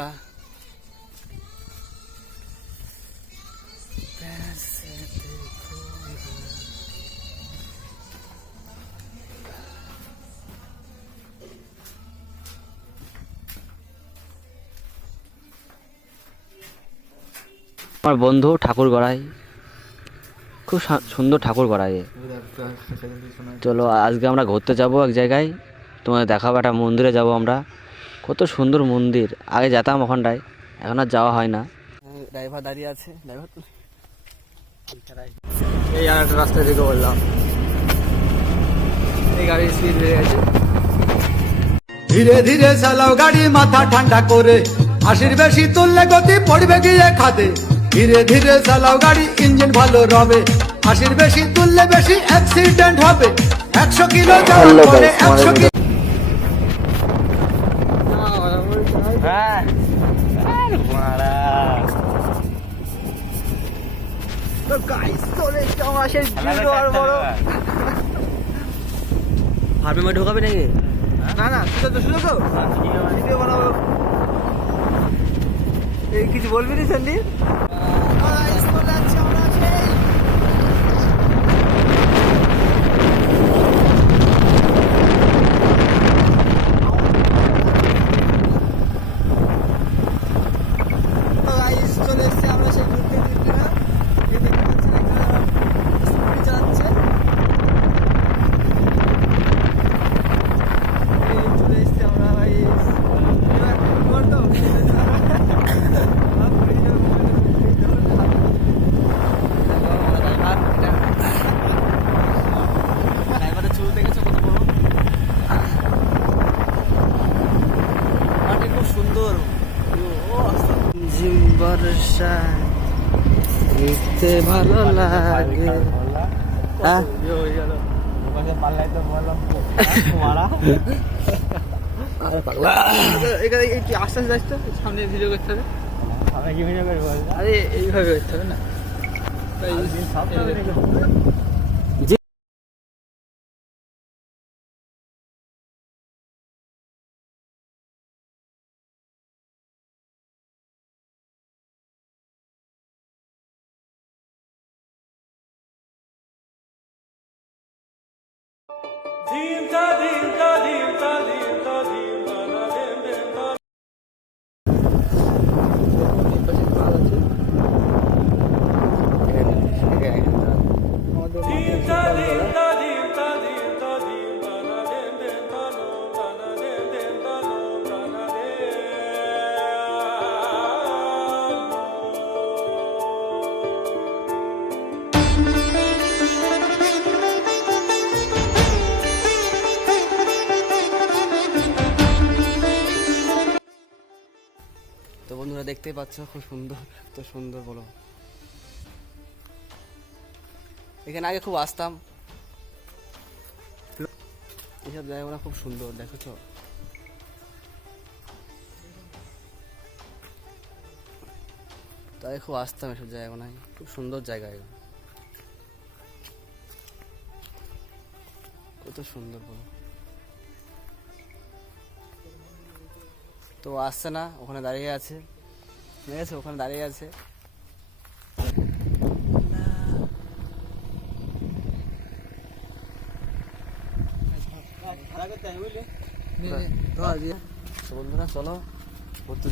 আমরা আমার বন্ধু ঠাকুর গড়ায়, খুব সুন্দর ঠাকুর গড়ায়। চলো আজকে আমরা ঘুরতে যাব এক জায়গায়, তোমাদের দেখাবো। একটা মন্দিরে যাব আমরা, কত সুন্দর মন্দির। আগে যেতাম ওখানটায়, এখন আর যাওয়া হয় না। ড্রাইভার দাঁড়িয়ে আছে, ড্রাইভার তো এই আর একটা রাস্তা থেকে বললাম, এই গাড়ির স্পিড বেড়ে গেছে। ধীরে ধীরে চালাও গাড়ি, মাথা ঠান্ডা করে, আশির বেশি তুললে গতি পড়বে গিয়ে খাদে। ধীরে ধীরে চালাও গাড়ি, ইঞ্জিন ভালো রবে, আশির বেশি তুললে বেশি অ্যাক্সিডেন্ট হবে। 100 কিলো যাওয়ার পরে 100 কিলো। তো গাইস চলে এসেছে আমার সেই বড় ফার্মে মধ্যে ঢোকাবে নাকি? না না, শুধু তো ভিডিও বানাবো। এই কিছু বলবি না সন্দীপ? চলে এসেছি আমরা সেই ঘুরতে ঘুরতে না, এই দেখতে পাচ্ছেন একটা স্কুটি চালাচ্ছে। এই চলে এসেছি আমরা ভাই, ড্রাইভারের চুল দেখেছো কত বড়, খুব সুন্দর। বর্ষা দেখতে ভালো লাগে। আস্তে আস্তে যাচ্ছে, সামনে ভিডিও করতে হবে। আমি কি ভিডিও করবো? আরে এইভাবে করতে হবে না। তো বন্ধুরা দেখতেই পাচ্ছ, খুব সুন্দর, এত সুন্দর বলো। এখানে আগে খুব আসতাম, এইসব জায়গাগুলো খুব সুন্দর, দেখেছ? তাই খুব আসতাম এসব জায়গাগুলো, খুব সুন্দর জায়গা, কত সুন্দর বলো। তো আসছে না, ওখানে দাঁড়িয়ে আছে, দেখেছো? ওখানে দাঁড়িয়ে আছে। বন্ধুরা চলো ঘুরতে